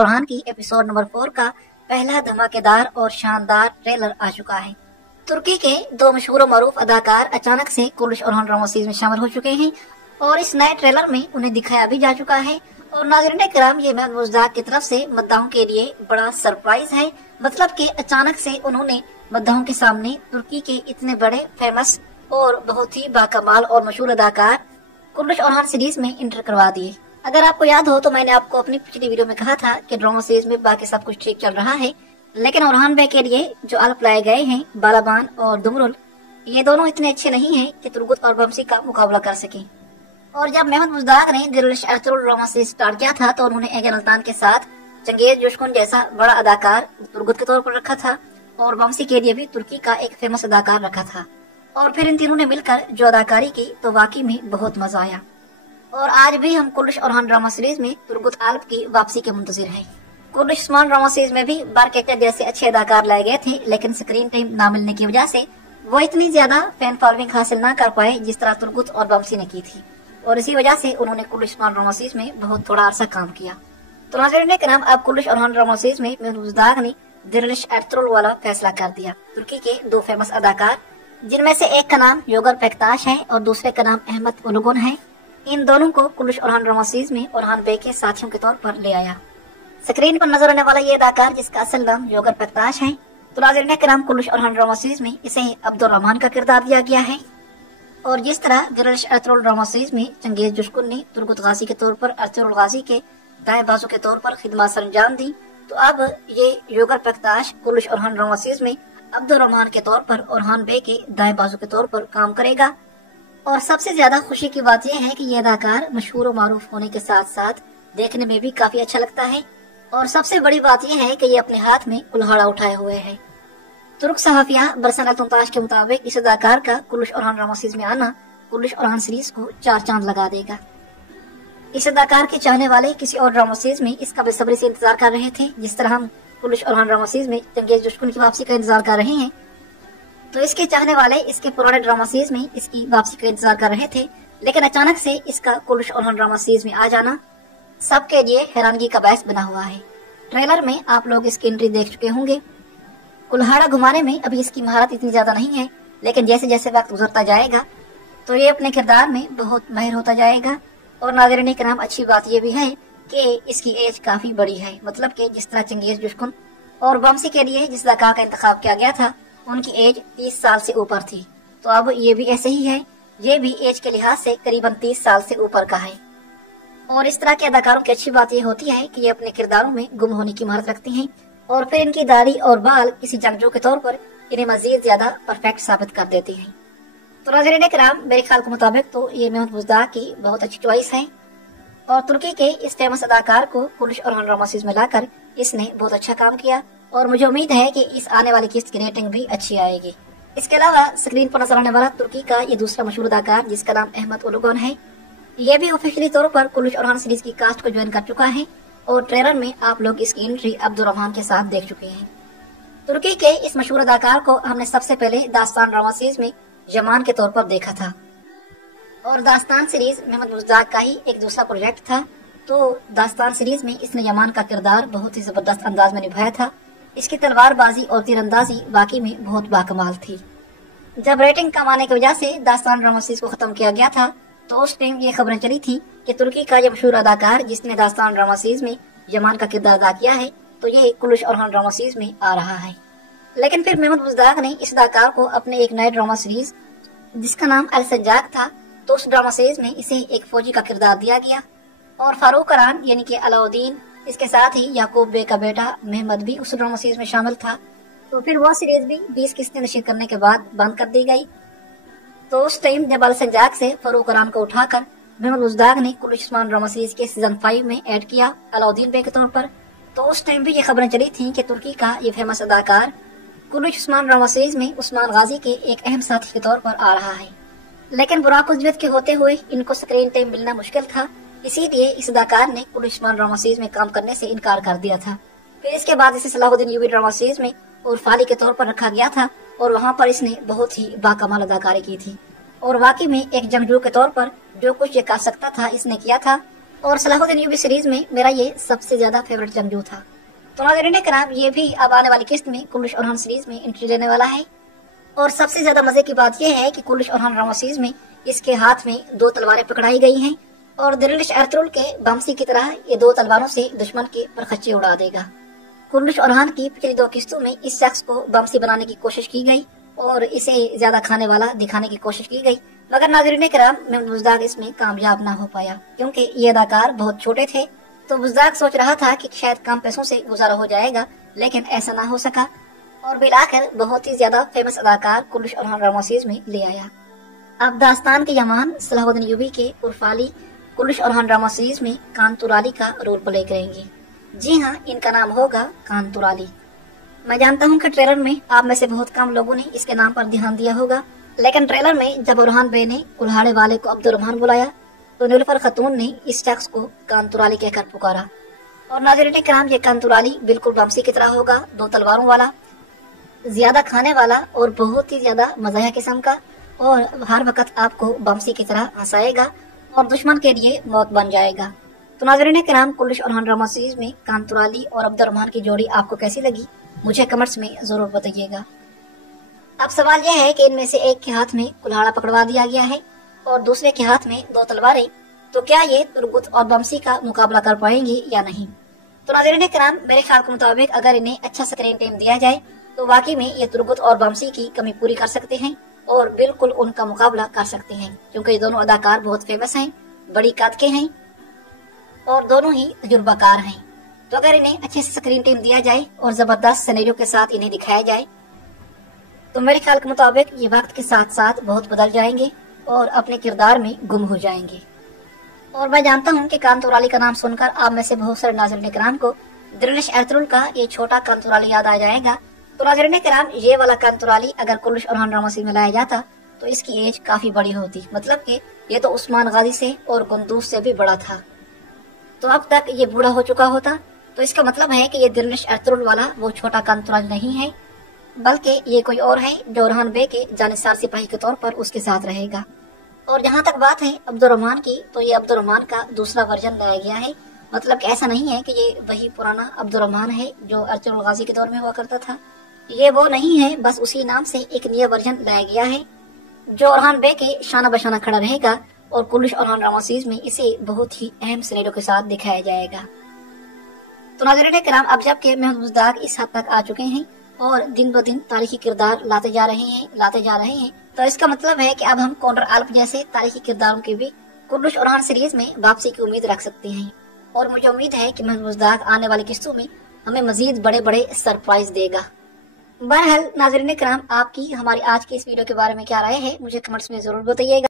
चौहान की episode number 4 का पहला धमाकेदार और शानदार ट्रेलर आ चुका है। तुर्की के दो मशहूर मरूफ अदाकार अचानक से कुर्दिश और ड्रामा सीरीज में शामिल हो चुके हैं और इस नए ट्रेलर में उन्हें दिखाया भी जा चुका है। और नाज़रीन कराम, ये मेहमद मुश्ताक की तरफ से मद्दाहों के लिए बड़ा सरप्राइज है। मतलब कि अचानक से उन्होंने मद्दाहों के सामने तुर्की के इतने बड़े फेमस और बहुत ही बाकमाल और मशहूर अदाकार कुर्दिश और सीरीज में इंटर करवा दिए। अगर आपको याद हो तो मैंने आपको अपनी पिछली वीडियो में कहा था कि ड्रामा सीरीज में बाकी सब कुछ ठीक चल रहा है, लेकिन ओरहान बे के लिए जो आलप लाए गए हैं बालाबान और दुमरुल, ये दोनों इतने अच्छे नहीं हैं कि तुर्गुत और बमसी का मुकाबला कर सकें। और जब मेहमद मुश्ताक ने दिलरिश अर्तुगरुल ड्रामा सीरीज स्टार्ट किया था तो उन्होंने एगन अल्तान के साथ चंगेज जोशकुन जैसा बड़ा अदाकार तुर्गुत के तौर पर रखा था और बमसी के लिए भी तुर्की का एक फेमस अदाकार रखा था। और फिर इन तीनों ने मिलकर जो अदाकारी की तो वाकई में बहुत मजा आया। और आज भी हम कुर्दिश और ड्रामा सीरीज में तुर्गुत आलप की वापसी के मुंतजिर हैं। कुर्दिश उस्मान ड्रामा सीरीज में भी बार एक्टर जैसे अच्छे अदाकार लाए गए थे, लेकिन स्क्रीन टाइम न मिलने की वजह से वो इतनी ज्यादा फैन फॉलोइंग हासिल न कर पाए जिस तरह तुर्गुत और बमसी ने की थी। और इसी वजह से उन्होंने कुर्दिश उस्मान ड्रामा सीरीज में बहुत थोड़ा अरसा काम किया। तो नाज़रीन कराम, अब कुर्दिश और ड्रामा सीरीज में मेहमद मुश्ताक ने दिलरिश अर्तुगरुल वाला फैसला कर दिया। तुर्की के दो फेमस अदाकार, जिनमें से एक का नाम योगर पेक्ताश है और दूसरे का नाम अहमद उलुगुन है, इन दोनों को कुर्दिश और ड्रामा सीरीज में ओरहान बे के साथियों के तौर पर ले आया। स्क्रीन पर नजर आने वाला ये अदाकार, जिसका असल नाम योगर पेक्ताश है, तो नाज़रीन कराम कुर्दिश और ड्रामा सीरीज में इसे अब्दुल रहमान का किरदार दिया गया है। और जिस तरह दिलरिश अर्तुगरुल ड्रामा सीरीज में चंगेज जोशकुन ने तुर्गुत गाजी के तौर पर अर्तुगरुल गाजी के दाएं बाजू के तौर पर खिदमत सरंजाम दी, तो अब ये योगर पेक्ताश कुर्दिश और ड्रामा सीरीज में अब्दुल रहमान के तौर पर ओरहान बे के दाएं बाजू के तौर पर काम करेगा। और सबसे ज्यादा खुशी की बात यह है कि ये अदाकार मशहूर और मारूफ होने के साथ साथ देखने में भी काफी अच्छा लगता है। और सबसे बड़ी बात यह है कि ये अपने हाथ में कुल्हाड़ा उठाए हुए है। तुर्क सहाफिया बरसन अल-तुमताश के मुताबिक इस अदाकार का कुर्दिश और ड्रामा सीरीज में आना कुर्दिश और सीरीज को 4 चांद लगा देगा। इस अदाकार के चाहने वाले किसी और ड्रामा सीरीज में इसका बेसब्री से इंतजार कर रहे थे, जिस तरह हम कुर्दिश और ड्रामा सीरीज में चंगेज जोशकुन की वापसी का इंतजार कर रहे हैं। तो इसके चाहने वाले इसके पुराने ड्रामा सीरीज में इसकी वापसी का इंतजार कर रहे थे, लेकिन अचानक से इसका कुर्दिश और ड्रामा सीरीज में आ जाना सबके लिए हैरानगी का बायस बना हुआ है। ट्रेलर में आप लोग इसकी एंट्री देख चुके होंगे। कुल्हाड़ा घुमाने में अभी इसकी महारत इतनी ज्यादा नहीं है, लेकिन जैसे जैसे वक्त गुजरता जाएगा तो ये अपने किरदार में बहुत माहिर होता जाएगा। और नाज़रीन कराम, अच्छी बात यह भी है कि इसकी एज काफी बड़ी है। मतलब कि जिस तरह चंगेज जोशकुन और बमसी के लिए जिस अदाकार का इंतखाब किया गया था उनकी एज 30 साल से ऊपर थी, तो अब ये भी ऐसे ही है। ये भी एज के लिहाज से करीबन 30 साल से ऊपर का है। और इस तरह के अदाकारों की अच्छी बात ये होती है कि ये अपने किरदारों में गुम होने की महारत रखती हैं और फिर इनकी दाढ़ी और बाल किसी जंगजू के तौर पर इन्हें मजीद ज्यादा परफेक्ट साबित कर देते हैं। तो नाज़रीन कराम, मेरे ख्याल के मुताबिक तो ये मेहमद मुश्ताक की बहुत अच्छी चॉइस है। और तुर्की के इस फेमस अदाकार को कुर्दिश और ड्रामा सीरीज में लाकर इसने बहुत अच्छा काम किया और मुझे उम्मीद है कि इस आने वाली किस्त की रेटिंग भी अच्छी आएगी। इसके अलावा स्क्रीन पर नजर आने वाला तुर्की का ये दूसरा मशहूर अदाकार, जिसका नाम अहमद उलुगुन है, ये भी ऑफिशियली तौर पर कुर्दिश और सीरीज की कास्ट को ज्वाइन कर चुका है। और ट्रेलर में आप लोग इसकी एंट्री अब्दुल रहमान के साथ देख चुके हैं। तुर्की के इस मशहूर अदाकार को हमने सबसे पहले दास्तान ड्रामा सीरीज में यमान के तौर पर देखा था। और दास्तान सीरीज मेहमद मुश्ताक का ही एक दूसरा प्रोजेक्ट था। तो दास्तान सीरीज में इसने यमान का किरदार बहुत ही जबरदस्त अंदाज में निभाया था। इसकी तलवारबाजी और तीरंदाजी वाकई में बहुत बाकमाल थी। जब रेटिंग कम आने की वजह से दास्तान ड्रामा सीरीज को खत्म किया गया था तो उस टाइम ये खबरें चली थी कि तुर्की का ये मशहूर अदाकार जिसने दास्तान ड्रामा सीरीज में यमान का किरदार अदा किया है, तो ये कुर्दिश और ड्रामा सीरीज में आ रहा है। लेकिन फिर मेहमद मुश्ताक ने इस अदाकार को अपने एक नए ड्रामा सीरीज जिसका नाम अल सज्जाक था, तो उस ड्रामा सीरीज में इसे एक फौजी का किरदार दिया गया। और फारूक करान यानी कि अलाउद्दीन, इसके साथ ही याकूब बे का बेटा मेहमद भी उस ड्रामा सीरीज में शामिल था। तो फिर वो सीरीज भी 20 किस्तें नशर करने के बाद बंद कर दी गई। तो उस टाइम जब अल सज्जाक से फारूक करान को उठाकर मेहमद मुश्ताक ने कुर्दिश उस्मान ड्रामा सीरीज के सीजन 5 में ऐड किया अलाउद्दीन बे के तौर पर, तो उस टाइम भी ये खबरें चली थी कि तुर्की का ये फेमस अदाकार कुर्दिश उस्मान ड्रामा सीरीज में उस्मान गाजी के एक अहम साथी के तौर पर आ रहा है। लेकिन बुराक उजवत के होते हुए इनको स्क्रीन टाइम मिलना मुश्किल था, इसीलिए इस अदाकार ने कुर्दिश उस्मान ड्रामा सीरीज में काम करने से इनकार कर दिया था। फिर इसके बाद इसे सलाहुद्दीन यूबी ड्रामा सीरीज में उर्फ अली के तौर पर रखा गया था और वहाँ पर इसने बहुत ही बाकमाल अदाकारी की थी। और वाकई में एक जंगजू के तौर पर जो कुछ ये कर सकता था इसने किया था। और सलाहुद्दीन अय्यूबी सीरीज में मेरा ये सबसे ज्यादा फेवरेट जंगजू था। तो नाज़रीन कराम, ये भी अब आने वाली किस्त में कुर्लिश ओरहान सीरीज में एंट्री लेने वाला है। और सबसे ज्यादा मजे की बात यह है कि कुर्लिश ओरहान ड्रामा सीरीज में इसके हाथ में 2 तलवारें पकड़ाई गई हैं और दिरिलिश एर्तुगरुल के बमसी की तरह ये 2 तलवारों से दुश्मन के परखच्चे उड़ा देगा। कुर्लिश ओरहान की पिछली 2 किस्तों में इस शख्स को बमसी बनाने की कोशिश की गई और इसे ज्यादा खाने वाला दिखाने की कोशिश की गई, मगर नाज़रीन कराम महमूद बुज़दाग इसमें कामयाब ना हो पाया क्योंकि ये अदाकार बहुत छोटे थे। तो बुज़दाग सोच रहा था कि शायद कम पैसों से गुजारा हो जाएगा, लेकिन ऐसा ना हो सका और बिलाकर बहुत ही ज्यादा फेमस अदाकार कुर्लिश ओरहान ड्रामा सीरीज में ले आया। अब दास्तान के यमान सलाहुद्दीन अय्यूबी के उर्फाली कुर्लिश ओरहान ड्रामा सीरीज में कांतुराली का रोल प्ले करेंगे। जी हाँ, इनका नाम होगा कांतुराली। मैं जानता हूँ कि ट्रेलर में आप में से बहुत कम लोगों ने इसके नाम पर ध्यान दिया होगा, लेकिन ट्रेलर में जब ओरहान बे ने कुल्हाड़े वाले को अब्दुर्रहमान बुलाया तो नीलुफर खातून ने इस शख्स को कांतुराली कहकर पुकारा। और नाज़रीन कराम, ये कांतुराली बिल्कुल बमसी की तरह होगा, 2 तलवारों वाला, ज्यादा खाने वाला और बहुत ही ज्यादा मज़ाहिया किस्म का, और हर वक्त आपको बमसी की तरह हंसाएगा और दुश्मन के लिए मौत बन जाएगा। तो नाज़रीन कराम, कुर्लिश ओरहान ड्रामा सीरीज में कांतुराली और अब्दुर्रहमान की जोड़ी आपको कैसी लगी, मुझे कमेंट्स में जरूर बताइएगा। अब सवाल यह है कि इनमें से एक के हाथ में कुल्हाड़ा पकड़वा दिया गया है और दूसरे के हाथ में 2 तलवारें, तो क्या ये तुरगुत और बमसी का मुकाबला कर पाएंगे या नहीं। तो नाज़रीन कराम, मेरे ख्याल के मुताबिक अगर इन्हें अच्छा स्क्रीन टाइम दिया जाए तो वाकई में ये तुरगुत और बमसी की कमी पूरी कर सकते हैं और बिल्कुल उनका मुकाबला कर सकते हैं, क्योंकि ये दोनों अदाकार बहुत फेमस हैं, बड़ी कद के हैं और दोनों ही तजुर्बाकार हैं। तो अगर इन्हें अच्छे से स्क्रीन टाइम दिया जाए और जबरदस्त सिनेरियो के साथ इन्हें दिखाया जाए तो मेरे ख्याल के मुताबिक ये वक्त के साथ साथ बहुत बदल जाएंगे और अपने किरदार में गुम हो जाएंगे। और मैं जानता हूँ कि कांतुराली का नाम सुनकर आप में से बहुत सारे नाज़रीन कराम को दिरिलिश एर्तुगरुल का ये छोटा कांतुराली याद आ जाएगा। तो नाज़रीन कराम, ये वाला कांतुराली अगर कुर्लिश ओरहान ड्रामा सीरीज में लाया जाता तो इसकी एज काफी बड़ी होती, मतलब कि ये तो उस्मान गाजी से और कुंदूज से भी बड़ा था। तो अब तक ये बूढ़ा हो चुका होता, तो इसका मतलब है कि ये दिरिलिश एर्तुगरुल वाला वो छोटा कांतुराली नहीं है, बल्कि ये कोई और है जो ओरहान बे के जानिसार सिपाही के तौर पर उसके साथ रहेगा। और जहाँ तक बात है अब्दुर्रहमान की, तो ये अब्दुर्रहमान का दूसरा वर्जन लाया गया है, मतलब कि ऐसा नहीं है कि ये वही पुराना अब्दुर्रहमान है जो अर्तुगरुल गाजी के दौर में हुआ करता था, ये वो नहीं है, बस उसी नाम से एक नया वर्जन लाया गया है जो ओरहान बे के शाना बशाना खड़ा रहेगा और कुर्लिश ओरहान ड्रामा सीरीज में इसे बहुत ही अहम सिनेरियो के साथ दिखाया जाएगा। तो नाज़रीन कराम, अब जबकि महमूद बुज़दाग इस हद तक आ चुके हैं और दिन ब दिन तारीखी किरदार लाते जा रहे हैं, तो इसका मतलब है कि अब हम कॉन्डर आल्प जैसे तारीखी किरदारों की भी कुर्लिश ओरहान सीरीज में वापसी की उम्मीद रख सकते हैं। और मुझे उम्मीद है कि महमूद बुज़दाग आने वाली किस्तों में हमें मजीद बड़े बड़े सरप्राइज देगा। बहरहाल नाज़रीन कराम, आपकी हमारी आज की इस वीडियो के बारे में क्या राय है, मुझे कमेंट्स में जरूर बताइएगा।